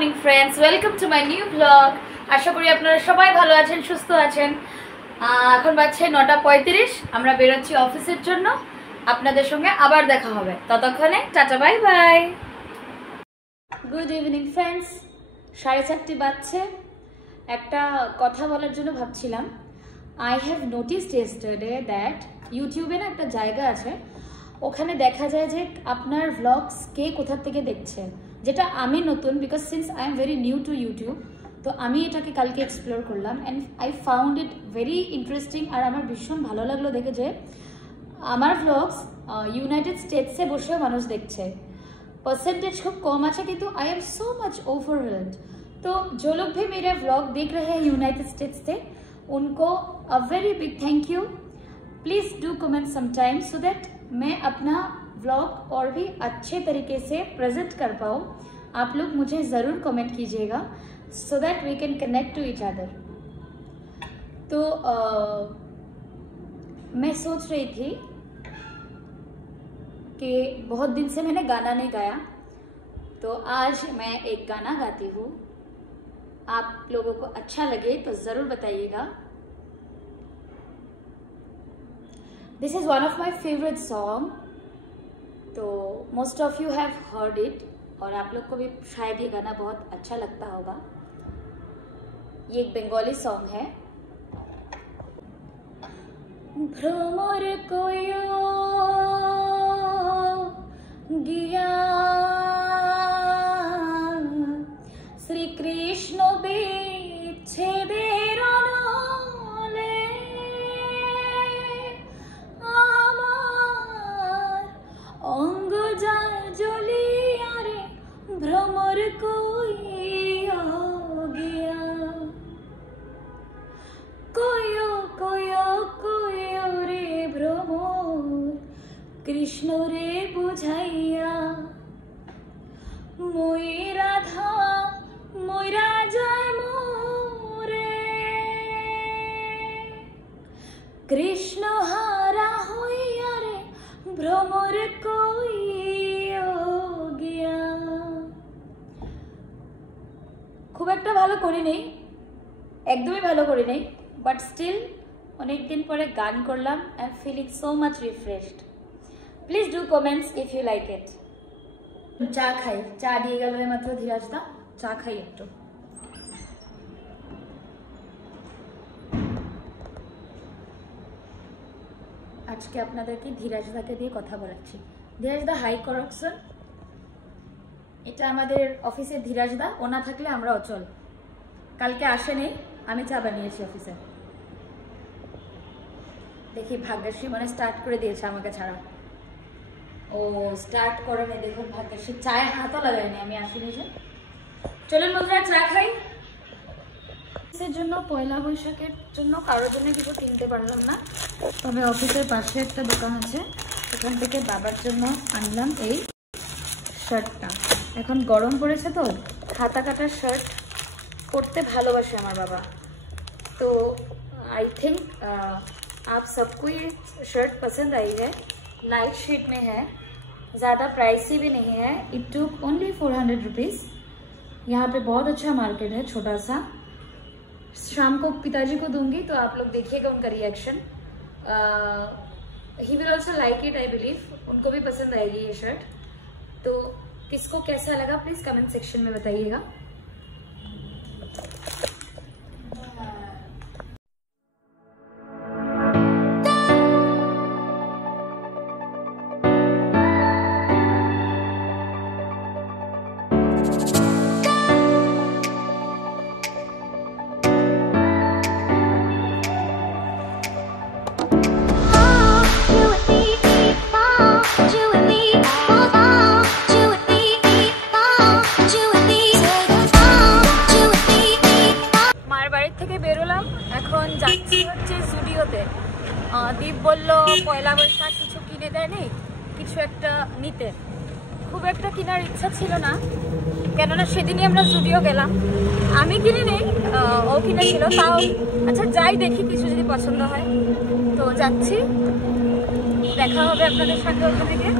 Morning friends, welcome to my new blog. আশা করি আপনারা সবাই ভালো আছেন, সুস্থ আছেন। এখন বাজছে 9:35। আমরা বেরোচ্ছি অফিসের জন্য। আপনাদের সঙ্গে আবার দেখা হবে, ততক্ষণে tata, bye bye. Good evening friends, 4:30 বাজছে। একটা কথা বলার জন্য ভাবছিলাম। I have noticed yesterday that ইউটিউবে না একটা জায়গা আছে, ওখানে দেখা যায় যে আপনার ভ্লগস কে কোথা থেকে দেখছে, যেটা আমি নতুন, because since I am very new to YouTube. তো আমি এটাকে কালকে এক্সপ্লোর করলাম and I found it very interesting. আর আমার ভীষণ ভালো লাগলো দেখে যে আমার ভ্লগস ইউনাইটেড স্টেটসে বসেও মানুষ দেখছে। परसेंटेज खूब कम আছে, কিন্তু I am so much overwhelmed. तो जो लोग भी मेरे व्लॉग देख रहे हैं यूनाइटेड स्टेट्स से, उनको a very big thank you. Please do comment sometime so that मैं अपना व्लॉग और भी अच्छे तरीके से प्रेजेंट कर पाऊँ। आप लोग मुझे ज़रूर कमेंट कीजिएगा so that we can connect to each other. तो मैं सोच रही थी कि बहुत दिन से मैंने गाना नहीं गाया, तो आज मैं एक गाना गाती हूँ। आप लोगों को अच्छा लगे तो ज़रूर बताइएगा। This is one of my favourite song, तो most of you have heard it, और आप लोग को भी शायद ये गाना बहुत अच्छा लगता होगा। ये एक बंगाली सॉन्ग है। भ्रमर कोयो गया श्री कृष्ण বিচ্ছেদের অনলে আমার অঙ্গ যায় জ্বলিয়া রে ভ্রমর কইয়া গিয়া কইও কইও কইও রে ভ্রমর কৃষ্ণ রে বুঝাইয়া মই রাধা মইরা যায় মোরে কৃষ্ণ হারা হইয়া রে ভ্রমর কইয়া গিয়া। খুব একটা ভালো করি নেই, একদমই ভালো করি নেই, বাট স্টিল অনেক দিন পরে গান করলাম। I am feeling so much refreshed. Please do comments if you like it. চা খাই, চা দিয়ে গেল মাত্র ধীরাজদা, চা খাই একটু। আজকে আপনাদেরকে ধীরাজদাকে দিয়ে কথা বলাচ্ছি। ধীরাজদা হাই করকশন, এটা আমাদের অফিসের ধীরাজদা, ও না থাকলে আমরা অচল। কালকে আসেনি, আমি চা বানিয়েছি অফিসে। দেখি ভাগ্যশ্রী মানে স্টার্ট করে দিয়েছে আমাকে ছাড়া। ও স্টার্ট করে নি, দেখুন ভাগ্যশ্রী চায়ে হাতও লাগায়নি, আমি আসিনি যে। চলুন বন্ধুরা চা খাই। অফিসের জন্য পয়লা বৈশাখের জন্য কারোর জন্য কিছু কিনতে পারলাম না, তবে অফিসের পাশে একটা দোকান আছে, ওখান থেকে বাবার জন্য আনলাম এই শার্টটা। এখন গরম পড়েছে তো হাতা কাটা শার্ট পরতে ভালোবাসে আমার বাবা, তো आई थिंक आप सबको ये शर्ट पसंद आई है। लाइट शेड में है, ज़्यादा प्राइसी भी नहीं है। It took only 400 rupees. यहाँ पे बहुत अच्छा मार्केट है, छोटा सा। शाम को पिताजी को दूंगी तो आप लोग देखिएगा उनका reaction. He will also like it, I believe उनको भी पसंद आएगी ये शर्ट। तो किसको कैसा लगा प्लीज़ कमेंट सेक्शन में बताइएगा। দীপ বলল পয়লা বৈশাখ কিছু কিনে দেয়নি, কিছু একটা নিতে। খুব একটা কেনার ইচ্ছা ছিল না, কেননা সেদিনই আমরা জুডিও গেলাম। আমি কিনে নেই, ও কিনেছিল। তাও আচ্ছা যাই, দেখি কিছু যদি পছন্দ হয় তো যাচ্ছি। দেখা হবে আপনাদের সাথে ওখানে গিয়ে।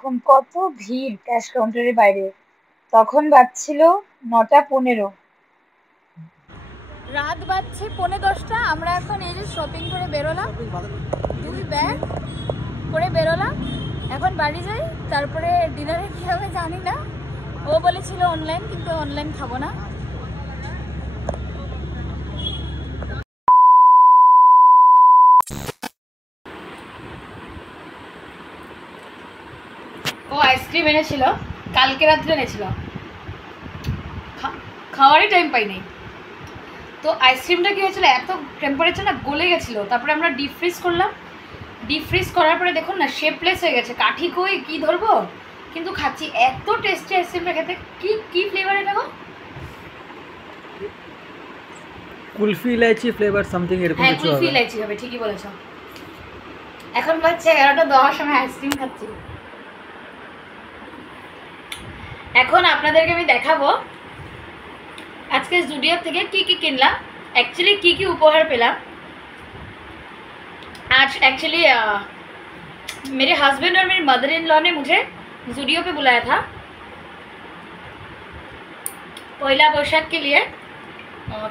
দেখুন কত ভিড় ক্যাশ কাউন্টারের বাইরে। তখন বাজছিল 9:15, রাত বাজছে 9:45। আমরা এখন এই যে শপিং করে বেরোলাম, 2 ব্যাগ করে বেরোলাম। এখন বাড়ি যাই, তারপরে ডিনারে কি হবে জানি না। ও বলেছিল অনলাইন, কিন্তু অনলাইন খাবো না। ও আইসক্রিম এনেছিল, কালকে রাত্রে এনেছিল, খাওয়ারই টাইম পাইনি। তো আইসক্রিমটা কি হয়েছিল, এত টেম্পারেচার না গলে গেছিলো। তারপরে আমরা ডিপ ফ্রিজ করলাম, ডিপ ফ্রিজ করার পরে দেখুন না শেপলেস হয়ে গেছে। কাঠি কই কি ধরবো, কিন্তু খাচ্ছি। এত টেস্টি আইসক্রিমটা খেতে। কি কি ফ্লেভার এটা গো? কুলফি ইলাইচি ফ্লেভার সামথিং এরকম হ্যাঁ, কিছু হবে। কুলফি ইলাইচি হবে, ঠিকই বলেছো। এখন বাজছে 11:10 সময় আইসক্রিম খাচ্ছি। এখন আপনাদেরকে আমি দেখাবো আজকে জুডিও থেকে কি কি কিনলাম, एक्चुअली की उपहार पेलाम। आज एक्चुअली मेरे हस्बैंड और मेरी मदर इन लॉ ने मुझे जूडियो पे बुलाया था पहला पोशाक के लिए,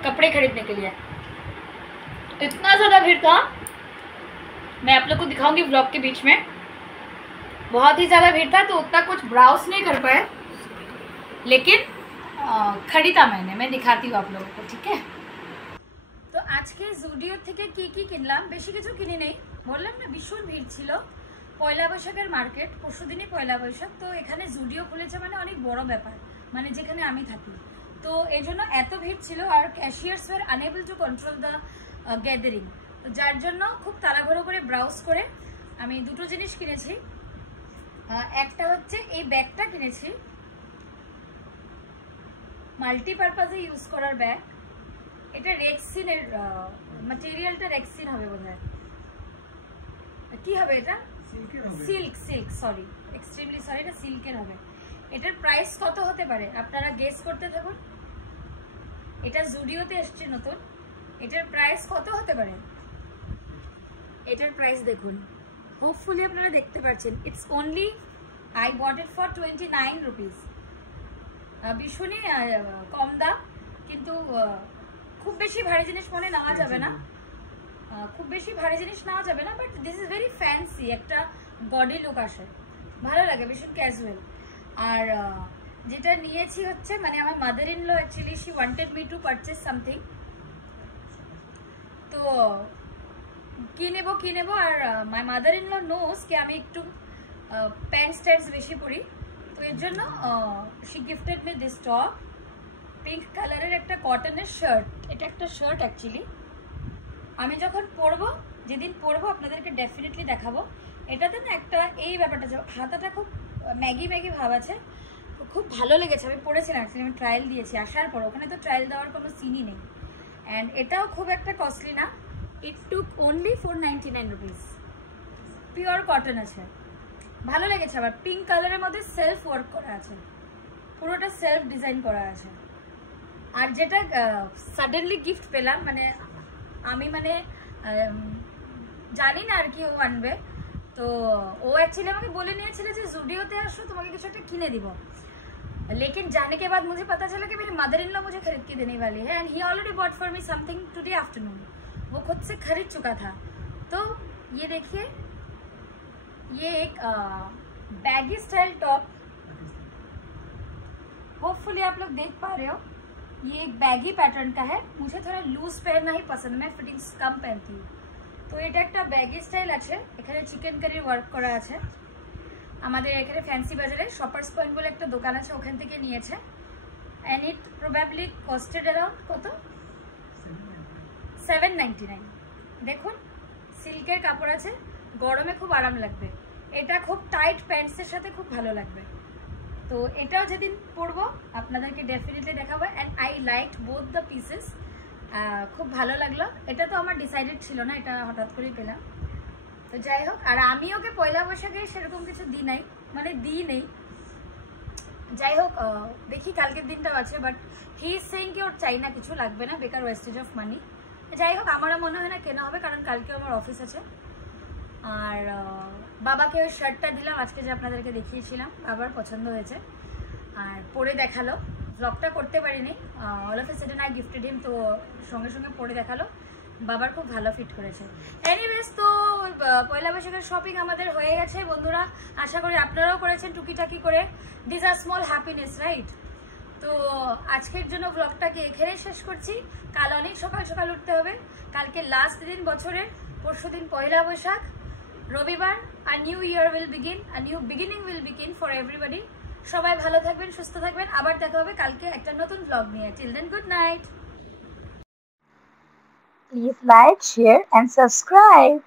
कपड़े खरीदने के लिए। इतना ज़्यादा भीड़ था, मैं आप लोग को दिखाऊंगी व्लॉग के बीच में। बहुत ही ज़्यादा भीड़ था, तो उतना कुछ ब्राउज नहीं कर पाए, लेकिन खरीदा मैंने। मैं दिखाती हूँ आप लोगों को, ठीक है। तो आज के জুডিও থেকে কি কিনলাম, বেশি কিছু কিনি নেই। বললাম না ভীষণ ভিড় ছিল। পয়লা বৈশাখের মার্কেট, পরশুদিনই পয়লা বৈশাখ। তো এখানে জুডিও খুলেছে মানে অনেক বড় ব্যাপার, মানে যেখানে আমি থাকি। তো এই জন্য এত ভিড় ছিল, আর cashiers were unable to control the gathering. তো যার জন্য খুব তাড়াহুড়ো করে ব্রাউজ করে আমি দুটো জিনিস কিনেছি। একটা হচ্ছে এই ব্যাগটা কিনেছি, মাল্টিপারপাজে ইউজ করার ব্যাগ। এটা রেক্সিনের ম্যাটেরিয়ালটা রেক্সিন হবে বোধহয়। কি হবে এটা? সিল্ক, সরি, এক্সট্রিমলি সরি, এটা সিল্কের হবে। এটার প্রাইস কত হতে পারে আপনারা গেস করতে থাকুন। এটা জুডিওতে এসছে নতুন, এটার প্রাইস কত হতে পারে? এটার প্রাইস দেখুন, হোপফুলি আপনারা দেখতে পাচ্ছেন। It's only, I bought it for 29 rupees. ভীষণই কম দাম, কিন্তু খুব বেশি ভারী জিনিস মনে নেওয়া যাবে না, খুব বেশি ভারী জিনিস নেওয়া যাবে না। But this is very fancy, একটা গডি লুক আসে, ভালো লাগে, ভীষণ ক্যাজুয়াল। আর যেটা নিয়েছি হচ্ছে, মানে আমার mother in law actually she wanted me to purchase something. তো কি নেবো, আর মাই মাদার ইন ল নোস কি আমি একটু প্যান্টস ট্যান্টস বেশি পরি। তো এর জন্য she gifted me this top, pink কালারের একটা কটনের শার্ট। এটা একটা শার্ট অ্যাকচুয়ালি। আমি যখন পরবো, যেদিন পরবো আপনাদেরকে ডেফিনেটলি দেখাবো। এটাতে না একটা এই ব্যাপারটা, হাতাটা খুব ম্যাগি ভাব আছে, খুব ভালো লেগেছে। আমি পরেছিলাম অ্যাকচুয়ালি, আমি ট্রায়াল দিয়েছি আসার পর। ওখানে তো ট্রায়াল দেওয়ার কোনো সিনই নেই। অ্যান্ড এটাও খুব একটা কস্টলি না, ইট টুক অনলি 499 রুপিস। পিওর কটন আছে, ভালো লেগেছে। আবার পিঙ্ক কালারের মধ্যে সেলফ ওয়ার্ক করা আছে, পুরোটা সেলফ ডিজাইন করা আছে। আর যেটা সাডেনলি গিফট পেলাম, মানে আমি জানি না আর কি ও আনবে। তো ও অ্যাকচুয়ালি আমাকে বলে নিয়েছিল যে জুডিওতে আসো, তোমাকে কিছু একটা কিনে দিব। लेकिन जाने के बाद मुझे पता चला कि मेरी मदर इन लॉ मुझे खरीद के देने वाली है, and he already bought for me something today afternoon. वो खुद से खरीद चुका था। तो ये देखिए, ये एक बैगी स्टाइल टॉप, होपफुली आप लोग देख पा रहे हो। ये एक बैगी पैटर्न का है। मुझे थोड़ा लूज पहनना ही पसंद, मैं फिटिंग्स कम पहनती हूँ। तो এটা একটা ব্যাগি স্টাইল আছে, এখানে চিকেন কারি ওয়ার্ক করা আছে। আমাদের এখানে ফ্যান্সি বাজারে শপার্স পয়েন্ট বলে একটা দোকান আছে, ওখান থেকে নিয়েছে। And it probably costed around কত, 799। দেখুন সিল্কের কাপড় আছে, গরমে খুব আরাম লাগবে। এটা খুব টাইট প্যান্টসের সাথে খুব ভালো লাগবে। তো এটাও যেদিন পরবো আপনাদেরকে ডেফিনেটলি দেখাবো। And I like both the pieces, খুব ভালো লাগলো। এটা তো আমার ডিসাইডেড ছিল না, এটা হঠাৎ করেই পেলাম। তো যাই হোক, আর আমি ওকে পয়লা বৈশাখে সেরকম কিছু দিই নেই। যাই হোক, দেখি কালকের দিনটাও আছে। বাট হি ইজ সেইং কি ওর চাই না, কিছু লাগবে না, বেকার ওয়েস্টেজ অফ মানি। যাই হোক, আমারও মনে হয় না কেনা হবে, কারণ কালকে আমার অফিস আছে। আর বাবাকে ওই শার্টটা দিলাম আজকে, যে আপনাদেরকে দেখিয়েছিলাম, বাবার পছন্দ হয়েছে আর পরে দেখালো। ব্লগটা করতে পারিনি, all of a sudden I gifted him, তো সঙ্গে সঙ্গে পরে দেখালো, বাবার খুব ভালো ফিট করেছে। এনিওয়েজ, তো পয়লা বৈশাখের শপিং আমাদের হয়ে গেছে বন্ধুরা, আশা করি আপনারাও করেছেন টুকিটাকি করে। This are small happiness, right? তো আজকের জন্য ব্লগটাকে এখানেই শেষ করছি। কাল অনেক সকাল সকাল উঠতে হবে, কালকে লাস্ট দিন বছরের, পরশু দিন পয়লা বৈশাখ, রবিবার, আর নিউ ইয়ার উইল বিগিন, আর new beginning will begin for everybody. সবাই ভালো থাকবেন, সুস্থ থাকবেন, আবার দেখা হবে কালকে একটা নতুন ব্লগ নিয়ে। Till then, good night. Please like, share and subscribe.